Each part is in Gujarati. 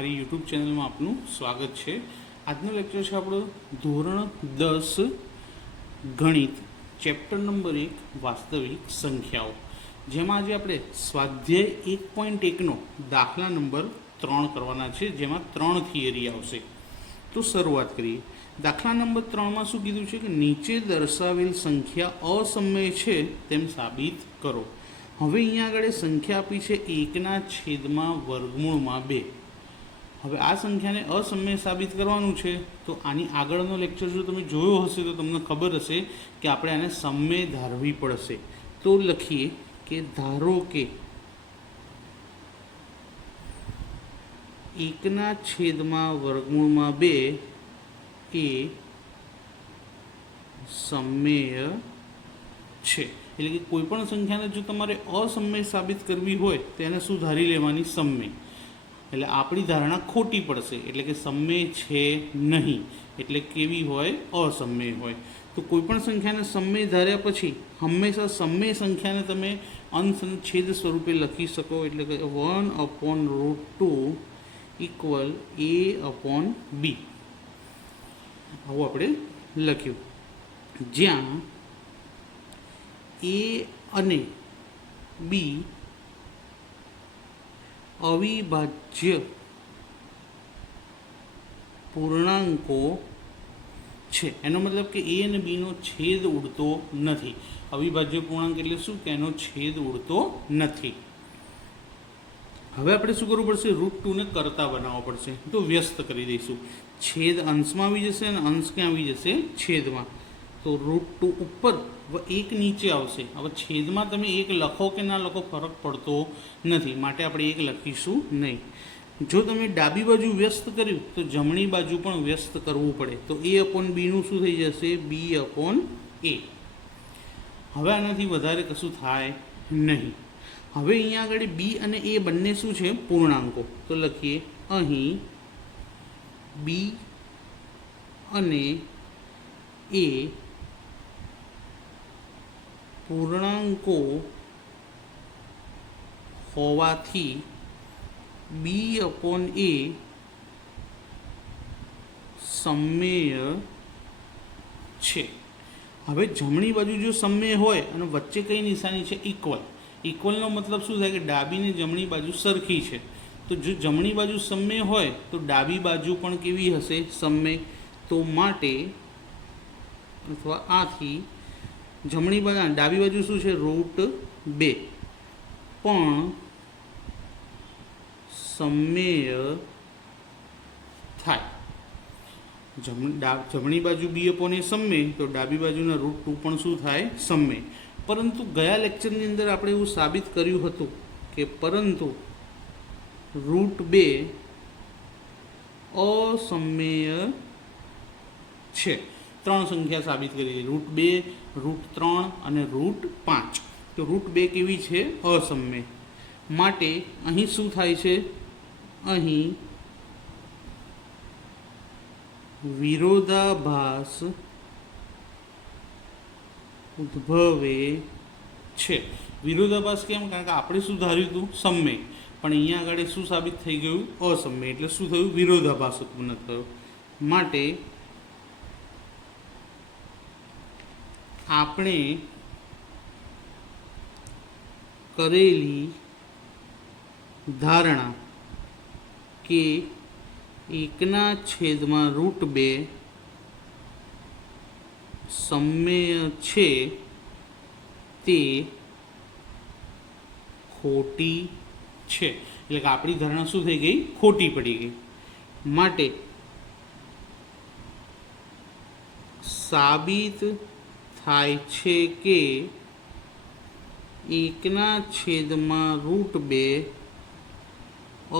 મારી યુટ્યુબ ચેનલમાં આપનું સ્વાગત છે। આજનો લેક્ચર છે આપણો ધોરણ 10 ગણિત ચેપ્ટર નંબર 1 વાસ્તવિક સંખ્યાઓ, જેમાં આજે આપણે સ્વાધ્યાય 1.1નો દાખલા નંબર 3 કરવાના છે, જેમાં 3 થિયરી આવશે। તો શરૂઆત કરીએ। દાખલા નંબર 3માં શું કીધું છે કે નીચે દર્શાવેલ સંખ્યા અસમય છે તેમ સાબિત કરો। હવે અહીંયા આગળ સંખ્યા આપી છે 1/2। હવે આ સંખ્યાને અસમય સાબિત કરવાનું છે, તો આની આગળનો લેક્ચર જો તમે જોયો હશે તો તમને ખબર હશે કે આપણે આને સમય ધારવી પડશે। તો લખીએ કે ધારો કે 1/2 એ સમય છે। એટલે કે કોઈ પણ સંખ્યાને જો તમારે અસમય સાબિત કરવી હોય તો એને શું ધારી લેવાની? સમય। એટલે આપણી ધારણા ખોટી પડશે, એટલે કે સમય છે નહીં, એટલે કેવી હોય? અસમય હોય। તો કોઈ પણ સંખ્યાને સમય ધાર્યા પછી હંમેશા સમય સંખ્યાને તમે અંશ અને છેદ સ્વરૂપે લખી શકો, એટલે કે 1/√2 = a/b। આવું આપણે લખ્યું, જ્યાં a અને b અવિભાજ્ય પૂર્ણાંકો છે। એનો મતલબ કે a અને b નો છેદ ઉડતો નથી। અવિભાજ્ય પૂર્ણાંક એટલે શું? કે એનો છેદ ઉડતો નથી। હવે આપણે શું કરવું પડશે? √2 ને કરતા બનાવવો પડશે। તો વ્યસ્ત કરી દઈશું। છેદ અંશમાં આવી જશે અને અંશ ક્યાં આવી જશે? છેદમાં। તો √2 ઉપર 1 નીચે આવશે। હવે છેદમાં તમે 1 લખો કે ના લખો ફરક પડતો નથી, માટે આપણે 1 લખીશું નહીં। જો તમે ડાબી બાજુ વ્યસ્ત કર્યું તો જમણી બાજુ પણ વ્યસ્ત કરવું પડે। તો a/b નું શું થઈ જશે? b/a। હવે આનાથી વધારે કશું થાય નહીં। હવે અહીંયા આગળ b અને a બંને શું છે? પૂર્ણાંકો। તો લખીએ અહીં b અને a પૂર્ણાંકો હોવાથી b/a સમય છે। હવે જમણી બાજુ જો સમય હોય અને વચ્ચે કઈ નિશાની છે? ઇક્વલ। ઇક્વલનો મતલબ શું થાય? કે ડાબી ને જમણી બાજુ સરખી છે। તો જો જમણી બાજુ સમય હોય તો ડાબી બાજુ પણ કેવી હશે? સમય। તો માટે અથવા આથી જમણી બાજુ ડાબી બાજુ શું છે? √2 પણ સમય થાય। જમણી બાજુ b/a સમય, તો ડાબી બાજુના √2 પણ શું થાય? સમય। પરંતુ ગયા લેક્ચરની અંદર આપણે એવું સાબિત કર્યું હતું કે પરંતુ √2 અસમય છે। 3 સંખ્યા સાબિત કરી, √2, √3 અને √5। તો √2 કેવી છે? અસમય। માટે અહીં શું થાય છે? અહીં વિરોધાભાસ ઉદ્ભવે છે। વિરોધાભાસ કેમ? કારણ કે આપણે શું ધાર્યું હતું? સમય, પણ અહીંયા આગળ શું સાબિત થઈ ગયું? અસમય। એટલે શું થયું? વિરોધાભાસ ઉત્પન્ન થયો। માટે આપણે કરેલી ધારણા કે 1/√2 સમય છે તે ખોટી છે। એટલે કે આપણી ધારણા શું થઈ ગઈ? ખોટી પડી ગઈ। માટે સાબિત થાય છે કે 1/√2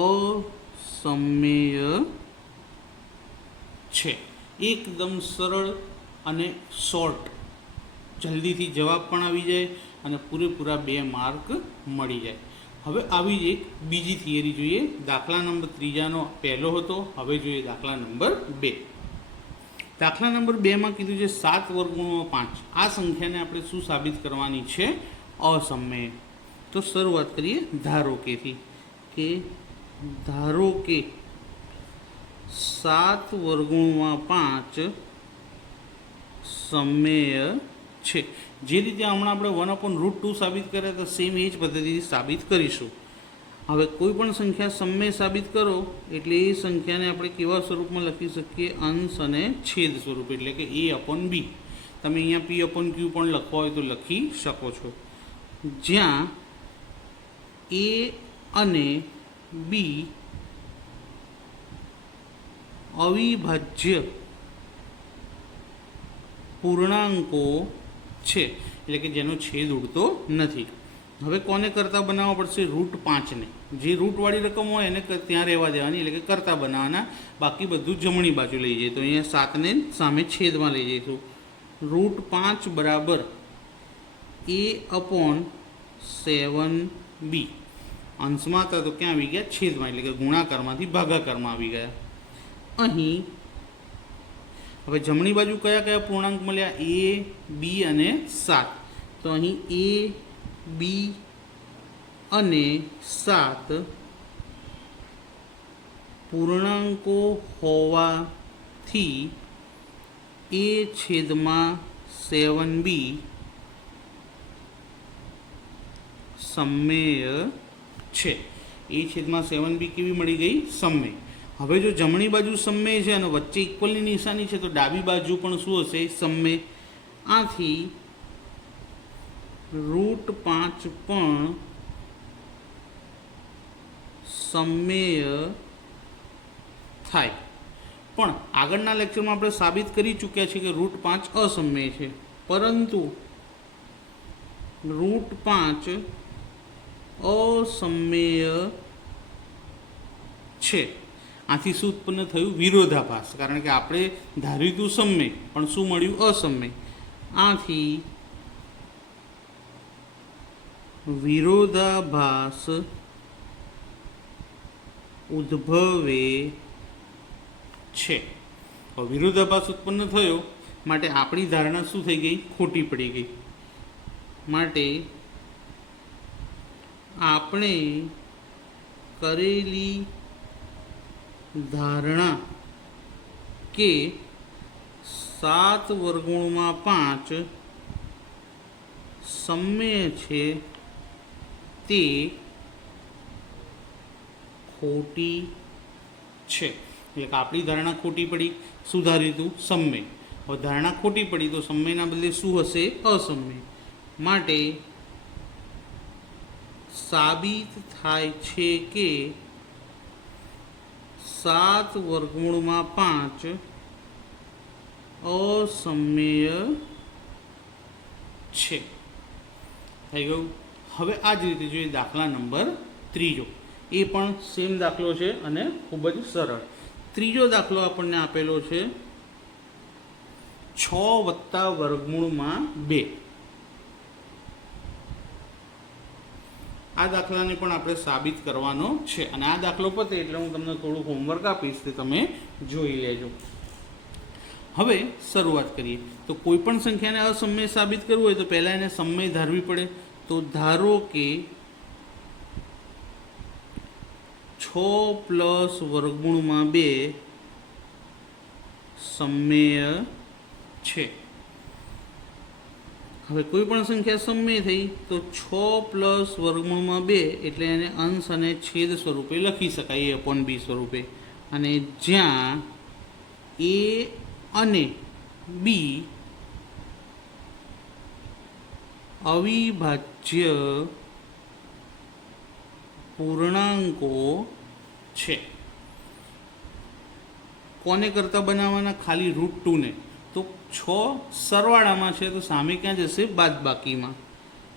અસમય છે। એકદમ સરળ અને શોર્ટ, જલ્દીથી જવાબ પણ આવી જાય અને પૂરેપૂરા 2 માર્ક મળી જાય। હવે આવી જ એક બીજી થિયરી જોઈએ। દાખલા નંબર 3નો પહેલો હતો, હવે જોઈએ દાખલા નંબર 2। દાખલા નંબર 2માં કીધું છે 7/5। આ સંખ્યાને આપણે શું સાબિત કરવાની છે? અસમય। તો શરૂઆત કરીએ ધારો કેથી, કે ધારો કે 7 વર્ગુણમાં 5 સમમેય છે. જે રીતે હમણાં આપણે 1/√2 સાબિત કર્યા તો સેમ એ જ પદ્ધતિથી સાબિત કરીશું. હવે કોઈ પણ સંખ્યા સમમેય સાબિત કરો એટલે એ સંખ્યાને આપણે કેવા સ્વરૂપમાં લખી શકીએ? અંશ અને છેદ સ્વરૂપ, એટલે કે a/b. તમે અહીંયા p/q પણ લખવા હોય તો લખી શકો છો, જ્યાં a અને b અવિભાજ્ય પૂર્ણાંકો છે, એટલે કે જેનો છેદ ઉડતો નથી. હવે કોને કરતા બનાવવા પડશે? √5ને. જે રૂટવાળી રકમ હોય એને ત્યાં રહેવા દેવાની, એટલે કે કરતા બનાવવાના. બાકી બધું જમણી બાજુ લઈ જઈએ. તો અહીંયા 7ને સામે છેદમાં લઈ જઈશું. √5 બરાબર a/7b. અંશમાં હતા તો ક્યાં આવી ગયા? છેદમાં, એટલે કે ગુણાકારમાંથી ભાગાકારમાં આવી ગયા. અહીં હવે જમણી બાજુ કયા કયા પૂર્ણાંક મળ્યા? a, b અને 7. તો અહીં a, b અને 7 પૂર્ણાંકો હોવાથી a/7b સમમેય છે. a/7b કેવી મળી ગઈ? સમમેય. હવે જો જમણી બાજુ સમમેય છે અને વચ્ચે ઇક્વલની નિશાની છે તો ડાબી બાજુ પણ શું હશે? સમમેય. આથી √5 પણ સમમેય થાય. પણ આગળના લેક્ચરમાં આપણે સાબિત કરી ચૂક્યા છીએ કે √5 અસમમેય છે, પરંતુ √5 અસમમેય છે. આથી શું ઉત્પન્ન થયું? વિરોધાભાસ. કારણ કે આપણે ધાર્યું હતું સમમેય, પણ શું મળ્યું? અસમમેય. આથી વિરોધાભાસ ઉદ્ભવે છે. વિરોધાભાસ ઉત્પન્ન થયો માટે આપણી ધારણા શું થઈ ગઈ? ખોટી પડી ગઈ. માટે આપણે કરેલી ધારણા કે 7 વર્ગુણમાં 5 સમમેય છે તે ખોટી છે. એટલે કે આપણી ધારણા ખોટી પડી. શું ધાર્યું હતું? સમમેય. હવે ધારણા ખોટી પડી તો સમમેયના બદલે શું હશે? અસમમેય. માટે સાબિત થાય છે કે 7 વર્ગમૂળમાં 5 અસમમેય છે. થઈ ગયું. હવે આ જ રીતે જોઈએ દાખલા નંબર 3. એ પણ સેમ દાખલો છે અને ખૂબ જ સરળ. 3જો દાખલો આપણને આપેલો છે 6 + વર્ગમૂળમાં 2. આ દાખલાને પણ આપણે સાબિત કરવાનો છે અને આ દાખલો પતે એટલે હું તમને થોડું હોમવર્ક આપીશ તે તમે જોઈ લેજો. હવે શરૂઆત કરીએ. તો કોઈ પણ સંખ્યાને અસમમેય સાબિત કરવું હોય તો પહેલાં એને સમમેય ધારવી પડે. તો ધારો કે 6 + વર્ગમૂળમાં 2 સમમેય છે. હવે કોઈ પણ સંખ્યા સમમેય થઈ તો 6 + વર્ગમૂળમાં 2 એટલે એને અંશ અને છેદ સ્વરૂપે લખી શકાય, a/b સ્વરૂપે. અને જ્યાં a અને b અવિભાજ્ય પૂર્ણાંકો છે. કોને કરતા બનાવવાના? ખાલી √2ને. તો 6 સરવાળામાં છે તો સામે ક્યાં જશે? બાદબાકીમાં.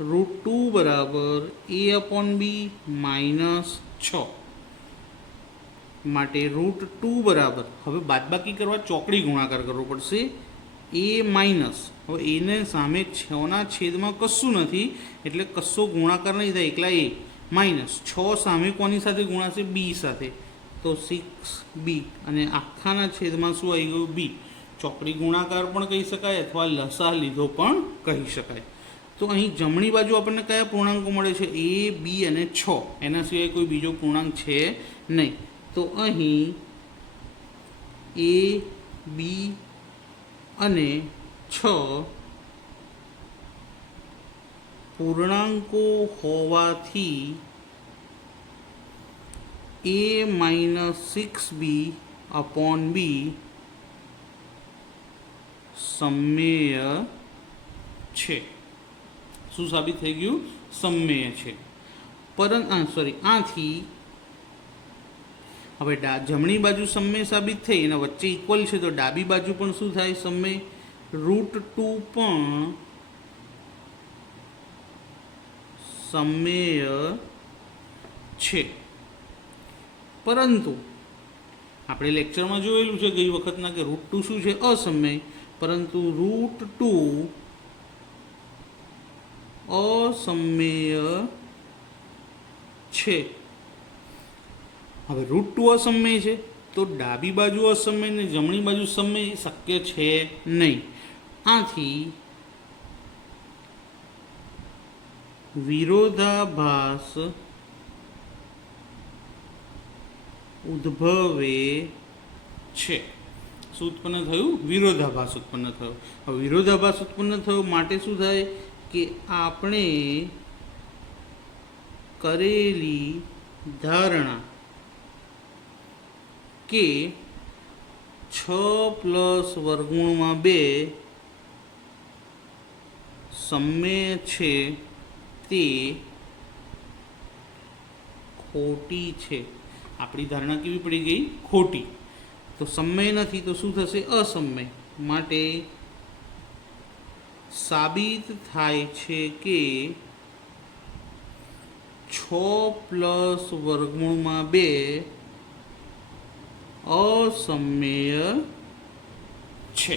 √2 બરાબર a/b -6. માટે √2 બરાબર, હવે બાદબાકી કરવા ચોકડી ગુણાકાર કરવો પડશે. a માઇનસ, હવે એને સામે 6ના છેદમાં કશું નથી એટલે કશો ગુણાકાર નહીં થાય, એકલા a માઇનસ 6 સામે કોની સાથે ગુણાશે? b સાથે. તો 6b અને આખાના છેદમાં શું આવી ગયું? b. ચોકડી ગુણાકાર પણ કહી શકાય અથવા લસા લીધો પણ કહી શકાય. તો અહીં જમણી બાજુ આપણને કયા પૂર્ણાંકો મળે છે? a, b અને 6. એના સિવાય કોઈ બીજો પૂર્ણાંક છે નહીં. તો અહીં એ બી અને 6 પૂર્ણાંકો હોવાથી a - 6b અપોન બી સમમેય છે. શું સાબિત થઈ ગયું? સમમેય છે. આથી હવે જમણી બાજુ સમમેય સાબિત થઈ, એના વચ્ચે ઇક્વલ છે, તો ડાબી બાજુ પણ શું થાય? સમમેય. √2 પણ સમમેય છે. પરંતુ આપણે લેક્ચરમાં જોયેલું છે ગઈ વખતના કે √2 શું છે? અસમમેય. પરંતુ √2 અસમમેય છે. હવે √2 અસમમેય છે તો ડાબી બાજુ અસમમેય ને જમણી બાજુ સમમેય શક્ય છે નહીં. આથી વિરોધાભાસ ઉદ્ભવે છે. શું ઉત્પન્ન થયું? વિરોધાભાસ ઉત્પન્ન થયો. હવે વિરોધાભાસ ઉત્પન્ન થયો માટે શું થાય કે આપણે કરેલી ધારણા કે 6 + √2 સમમેય છે તે ખોટી છે. આપણી ધારણા કેવી પડી ગઈ? ખોટી. તો સમમેય નથી તો શું થશે? અસમમેય. માટે સાબિત થાય છે કે 6 + √2 અસમમેય છે.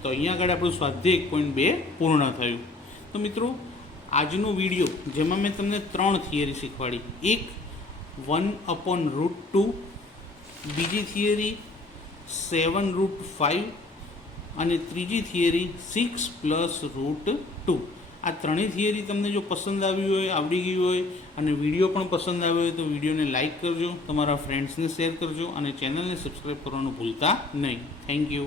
તો અહીંયા આગળ આપણું સ્વાધ્યાય 1.2 પૂર્ણ થયું. તો મિત્રો, આજનો વિડીયો જેમાં મેં તમને 3 થિયરી શીખવાડી. એક 1/√2, બીજી થિયરી 7√5 અને ત્રીજી થિયરી 6 + √2. આ ત્રણેય થિયરી તમને જો પસંદ આવી હોય, આવડી ગઈ હોય અને વિડીયો પણ પસંદ આવ્યો હોય તો વિડીયોને લાઇક કરજો, તમારા ફ્રેન્ડ્સને શેર કરજો અને ચેનલને સબસ્ક્રાઈબ કરવાનું ભૂલતા નહીં. Thank you.